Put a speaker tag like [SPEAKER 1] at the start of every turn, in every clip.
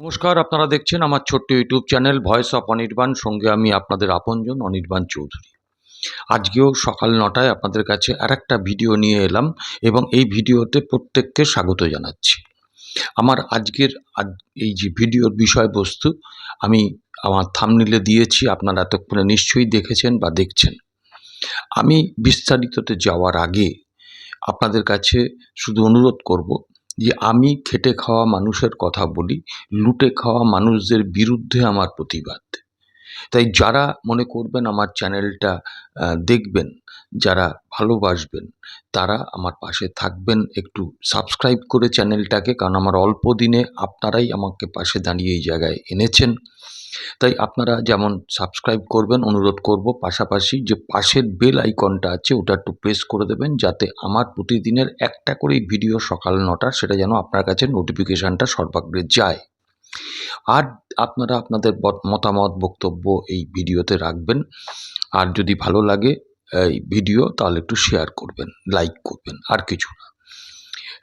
[SPEAKER 1] নমস্কার, আপনারা দেখছেন আমার ছোট্ট YouTube channel voice of Anirban. সঙ্গে আমি আপনাদের আপনজন অনির্বাণ চৌধুরী। আজকেও সকাল নটায় আপনাদের কাছে আর একটা ভিডিও নিয়ে এলাম এবং এই ভিডিওতে প্রত্যেককে স্বাগত জানাচ্ছি। আমার আজকের আজ- এই যে ভিডিওর বিষয়বস্তু, আমি আমার থামনিলে দিয়েছি, আপনারা এতক্ষণে নিশ্চয়ই দেখেছেন বা দেখছেন। আমি বিস্তারিততে যাওয়ার আগে আপনাদের কাছে শুধু অনুরোধ করব যে আমি খেটে খাওয়া মানুষের কথা বলি, লুটে খাওয়া মানুষদের বিরুদ্ধে আমার প্রতিবাদ। তাই যারা মনে করবেন আমার চ্যানেলটা দেখবেন যারা ভালোবাসবেন, তারা আমার পাশে থাকবেন। একটু সাবস্ক্রাইব করে চ্যানেলটাকে কারণ আমার অল্প দিনে আপনারাই আমাকে পাশে দাঁড়িয়ে এই জায়গায় এনেছেন। তাই আপনারা যেমন সাবস্ক্রাইব করবেন, অনুরোধ করব, পাশাপাশি যে পাশের বেল আইকনটা আছে, ওটা একটু প্রেস করে দেবেন, যাতে আমার প্রতিদিনের একটা করেই ভিডিও সকাল নটা সেটা যেন আপনার কাছে নোটিফিকেশানটা সর্বাগ্রে যায়। আর আপনারা আপনাদের মতামত বক্তব্য এই ভিডিওতে রাখবেন। আর যদি ভালো লাগে এই ভিডিও, তাহলে একটু শেয়ার করবেন লাইক করবেন, আর কিছু না।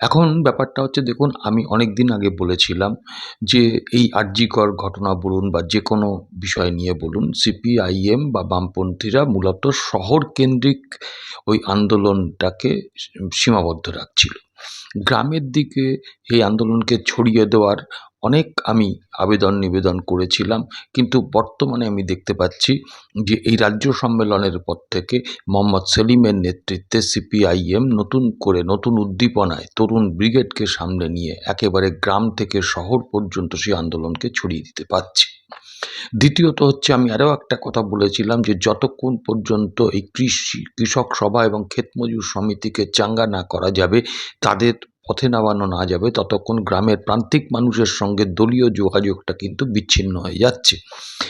[SPEAKER 1] এখন ব্যাপারটা হচ্ছে, দেখুন, আমি অনেক দিন আগে বলেছিলাম যে, এই আর্যিকর ঘটনা বলুন বা যে কোনো বিষয় নিয়ে বলুন সিপিআইএম বা বামপন্থীরা মূলত শহর কেন্দ্রিক ওই আন্দোলনটাকে সীমাবদ্ধ রাখছিল। গ্রামের দিকে এই আন্দোলনকে ছড়িয়ে দেওয়ার অনেক আমি আবেদন নিবেদন করেছিলাম। কিন্তু বর্তমানে আমি দেখতে পাচ্ছি যে এই রাজ্য সম্মেলনের পর থেকে মোহাম্মদ সেলিমের নেতৃত্বে সিপিআইএম নতুন করে নতুন উদ্দীপনায় তরুণ ব্রিগেডকে সামনে নিয়ে একেবারে গ্রাম থেকে শহর পর্যন্ত সেই আন্দোলনকে ছড়িয়ে দিতে পারছে। দ্বিতীয়ত হচ্ছে আমি আরও একটা কথা বলেছিলাম যে যতক্ষণ পর্যন্ত এই কৃষি, কৃষক সভা এবং ক্ষেতমজুর সমিতিকে চাঙ্গা না করা যাবে, তাদের পথে নামানো না যাবে, ততক্ষণ গ্রামের প্রান্তিক মানুষের সঙ্গে দলীয় যোগাযোগটা কিন্তু বিচ্ছিন্ন হয়ে যাচ্ছে।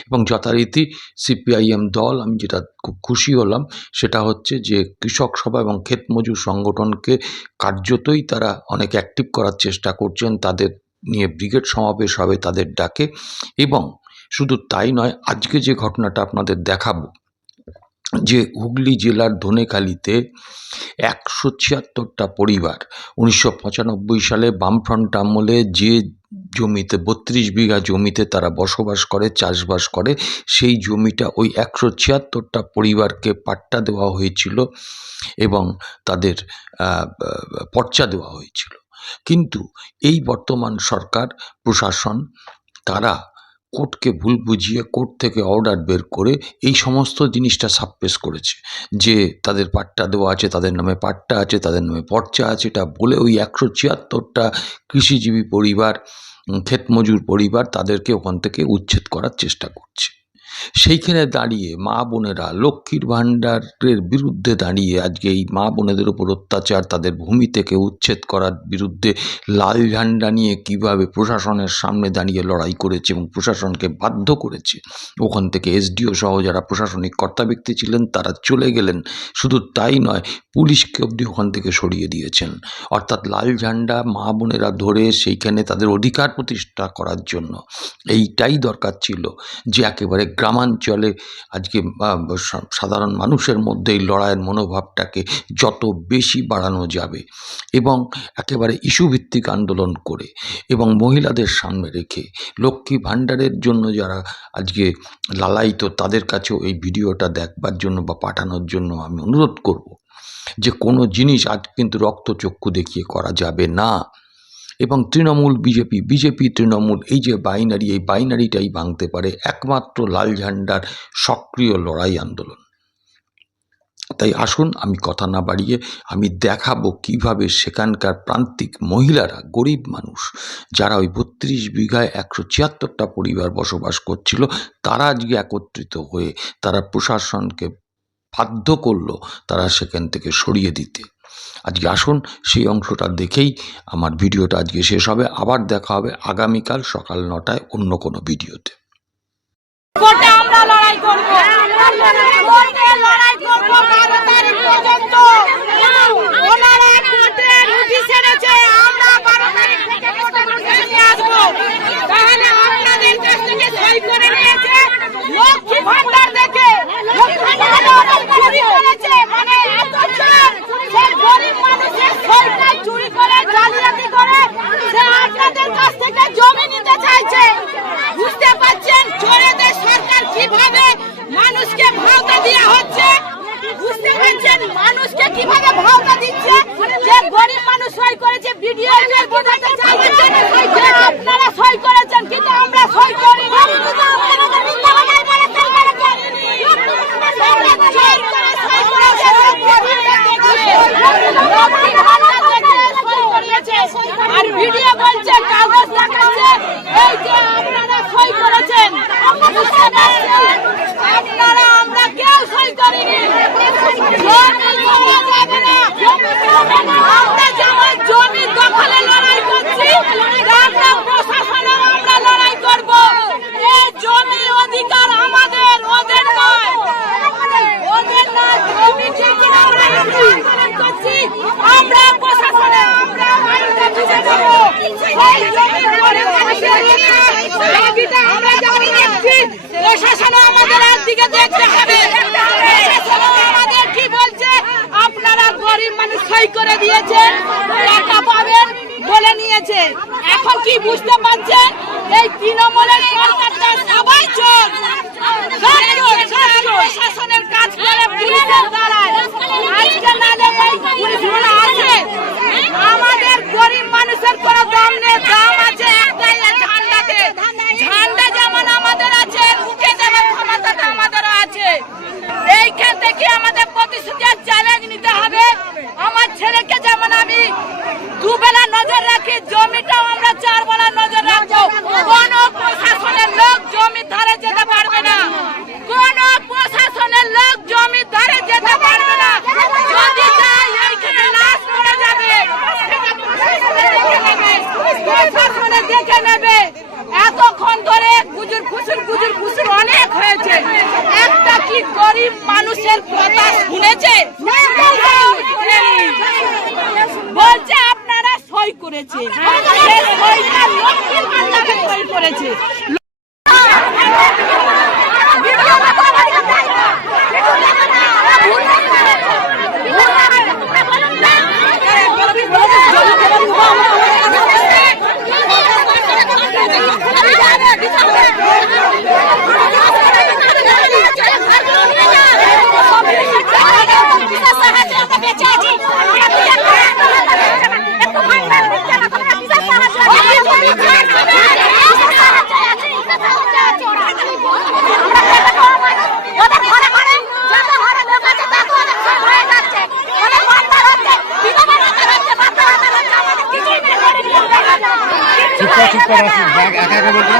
[SPEAKER 1] এবং যথারীতি সিপিআইএম দল, আমি যেটা খুব খুশি হলাম, সেটা হচ্ছে যে কৃষক সভা এবং ক্ষেতমজুর সংগঠনকে কার্যতই তারা অনেক অ্যাক্টিভ করার চেষ্টা করছেন, তাদের নিয়ে ব্রিগেড সমাবেশ হবে, তাদের ডাকে। এবং শুধু তাই নয়, আজকে যে ঘটনাটা আপনাদের দেখাবো, যে হুগলি জেলার ধনেখালিতে একশো ছিয়াত্তরটা পরিবার উনিশশো পঁচানব্বই সালে বামফ্রন্ট আমলে যে জমিতে, বত্রিশ বিঘা জমিতে তারা বসবাস করে, চাষবাস করে, সেই জমিটা ওই একশো ছিয়াত্তরটা পরিবারকে পাট্টা দেওয়া হয়েছিল এবং তাদের পর্চা দেওয়া হয়েছিল। কিন্তু এই বর্তমান সরকার, প্রশাসন, তারা কোর্টকে ভুল বুঝিয়ে কোর্ট থেকে অর্ডার বের করে এই সমস্ত জিনিসটা সাপ্রেস করেছে। যে তাদের পাট্টা দেওয়া আছে, তাদের নামে পাট্টা আছে, তাদের নামে পর্চা আছে, এটা বলে ওই একশো ছিয়াত্তরটা কৃষিজীবী পরিবার ক্ষেতমজুর পরিবার তাদেরকে ওখান থেকে উচ্ছেদ করার চেষ্টা করছে। সেইখানে দাঁড়িয়ে মা বোনেরা লক্ষ্মীর ভাণ্ডারের বিরুদ্ধে দাঁড়িয়ে আজকে এই মা বোনেদের উপর অত্যাচার, তাদের ভূমি থেকে উচ্ছেদ করার বিরুদ্ধে লাল ঝান্ডা নিয়ে কীভাবে প্রশাসনের সামনে দাঁড়িয়ে লড়াই করেছে এবং প্রশাসনকে বাধ্য করেছে, ওখান থেকে এসডিও সহ যারা প্রশাসনিক কর্তা ব্যক্তি ছিলেন তারা চলে গেলেন। শুধু তাই নয়, পুলিশকে অবধি ওখান থেকে সরিয়ে দিয়েছেন। অর্থাৎ লাল ঝান্ডা মা বোনেরা ধরে সেইখানে তাদের অধিকার প্রতিষ্ঠা করার জন্য। এইটাই দরকার ছিল যে একেবারে গ্রামাঞ্চলে আজকে সাধারণ মানুষের মধ্যে এই লড়াইয়ের মনোভাবটাকে যত বেশি বাড়ানো যাবে এবং একেবারে ইস্যুভিত্তিক আন্দোলন করে এবং মহিলাদের সামনে রেখে লক্ষ্মী ভাণ্ডারের জন্য যারা আজকে লালায়িত তাদের কাছেও এই ভিডিওটা দেখবার জন্য বা পাঠানোর জন্য আমি অনুরোধ করব যে কোনো জিনিস আজ কিন্তু রক্তচক্ষু দেখিয়ে করা যাবে না। এবং তৃণমূল বিজেপি বিজেপি তৃণমূল, এই যে বাইনারি এই বাইনারিটাই ভাঙতে পারে একমাত্র লাল ঝান্ডার সক্রিয় লড়াই আন্দোলন। তাই আসুন আমি কথা না বাড়িয়ে আমি দেখাবো কীভাবে সেখানকার প্রান্তিক মহিলারা, গরিব মানুষ, যারা ওই বত্রিশ বিঘায় একশো ছিয়াত্তরটা পরিবার বসবাস করছিল, তারা আজকে একত্রিত হয়ে তারা প্রশাসনকে বাধ্য করল তারা সেখান থেকে সরিয়ে দিতে। আজকে আসুন, সেই অংশটা দেখেই আমার ভিডিওটা আজকে শেষ হবে। আবার দেখা হবে আগামীকাল সকাল নটায় অন্য কোনো ভিডিওতে।
[SPEAKER 2] আমরা লড়াই কীভাবে ভাওতা দিচ্ছে? যে গরিব মানুষ সই করেছে বিডিও বোঝাতে চাইছে আপনারা সই করেছেন কিন্তু আমরা সই করি ভিডিও বলছে আপনারা আমরা কেউ সই করিনি জমি পাওয়া যাবে না। আমরা যেমন জমি দখলে লড়াই করছি আমরা প্রশাসনেও আমরা লড়াই করব এই জমি অধিকার আমাদের ওদের নয় ওদের নয় জমি যেমন আমরা আন্দোলন করছি আমরা প্রশাসনে আমরা আইনটা বুঝে দেবো সেই জমি পরে আমাদের দাবিটা আমরা যেমন রাখছি প্রশাসনও আমাদের আর দিকে দেখতে হবে। আমাদের কি বলছে? আপনারা গরিব মানুষ সই করে দিয়েছেন টাকা পাবেন বলে নিয়েছে। এখন কি বুঝতে পারছেন? এই তৃণমূলের সরকারটা সবাই চোর। প্রশাসনের কাজ করে পুলিশের আজকে নালে এই পুলিশগুলো আছে আমাদের গরিব মানুষের কোনো দাম নেই দাম আছে একটাই এই ঝান্ডাতে ঝান্ডা যেমন আমাদের আছে মুখে দেওয়ার ক্ষমতাটা আমাদেরও আছে এইখান থেকে আমাদের প্রতিশ্রুতি চ্যালেঞ্জ নিতে হবে। আমার ছেলেকে যেমন আমি দুবেলা নজর রাখি জমিটাও আমরা চার বেলা নজর রাখব কোন প্রশাসনের লোক জমি ধারে যেতে পারবে না কোন প্রশাসনের লোক জমি ধারে যেতে পারবে না যদি যায় এইখানে লাশ পড়ে যাবে প্রশাসনে দেখে নেবে এতক্ষণ ধরে গুজুর ফুসুর গুজুর ফুসুর অনেক হয়েছে একটা কি গরিব মানুষের কথা বলছে আপনারা সই করেছে। সই করেছে।
[SPEAKER 3] একা বলতে?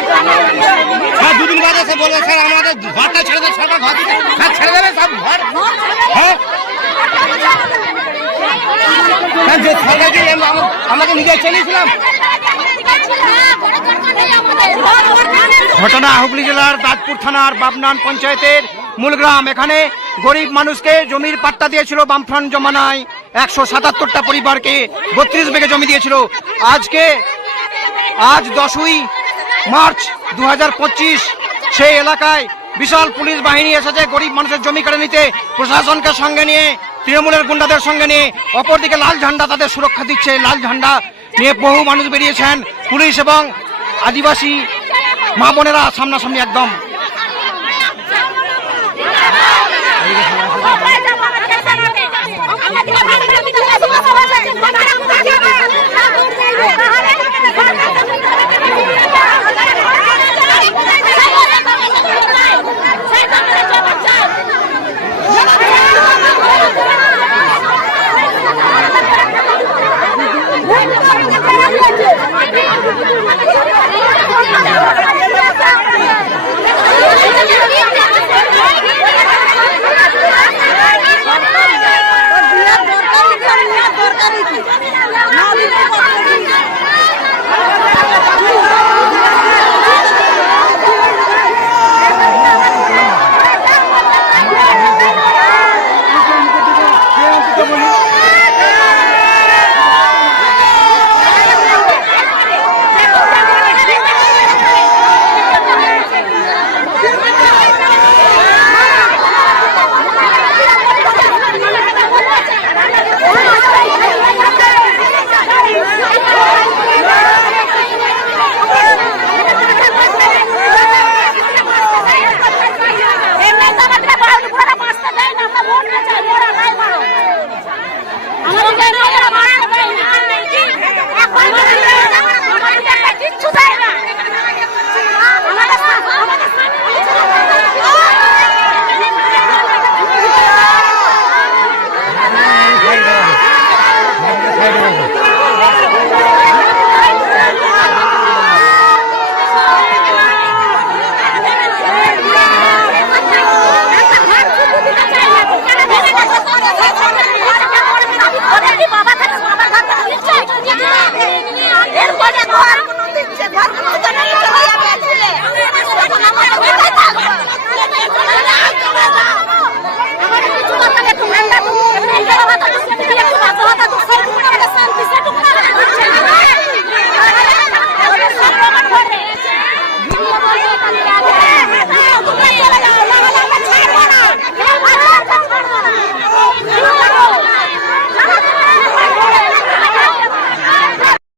[SPEAKER 3] হ্যাঁ দুদিন বাদে এসে বলবে স্যার আমাদের ঘরটা ছেড়ে দেবে সরকার ঘর দিতে হ্যাঁ ছেড়ে দেবে সব ঘর। হ্যাঁ। হ্যাঁ, যে সরকারকে আমাকে নিজে চেয়েছিলাম
[SPEAKER 4] ঘটনা হুগলি জেলার দাঁতপুর থানার বাবনান পঞ্চায়েতের মূলগ্রাম এখানে গরিব মানুষকে জমির পাট্টা দিয়েছিল বামফ্রন্ট জমানায়। একশো সাতাত্তরটা পরিবারকে বত্রিশ বিঘে জমি দিয়েছিল। আজকে, আজ দশই মার্চ দু হাজার পঁচিশ, সেই এলাকায় বিশাল পুলিশ বাহিনী এসেছে। গরিব মানুষের জমি কেড়ে নিতে, প্রশাসনকে সঙ্গে নিয়ে, তৃণমূলের গুন্ডাদের সঙ্গে নিয়ে, অপরদিকে লাল ঝান্ডা তাদের সুরক্ষা দিচ্ছে। লাল ঝান্ডা নিয়ে বহু মানুষ বেরিয়েছেন পুলিশ এবং আদিবাসী মা বোনেরা সামনাসামনি একদম। não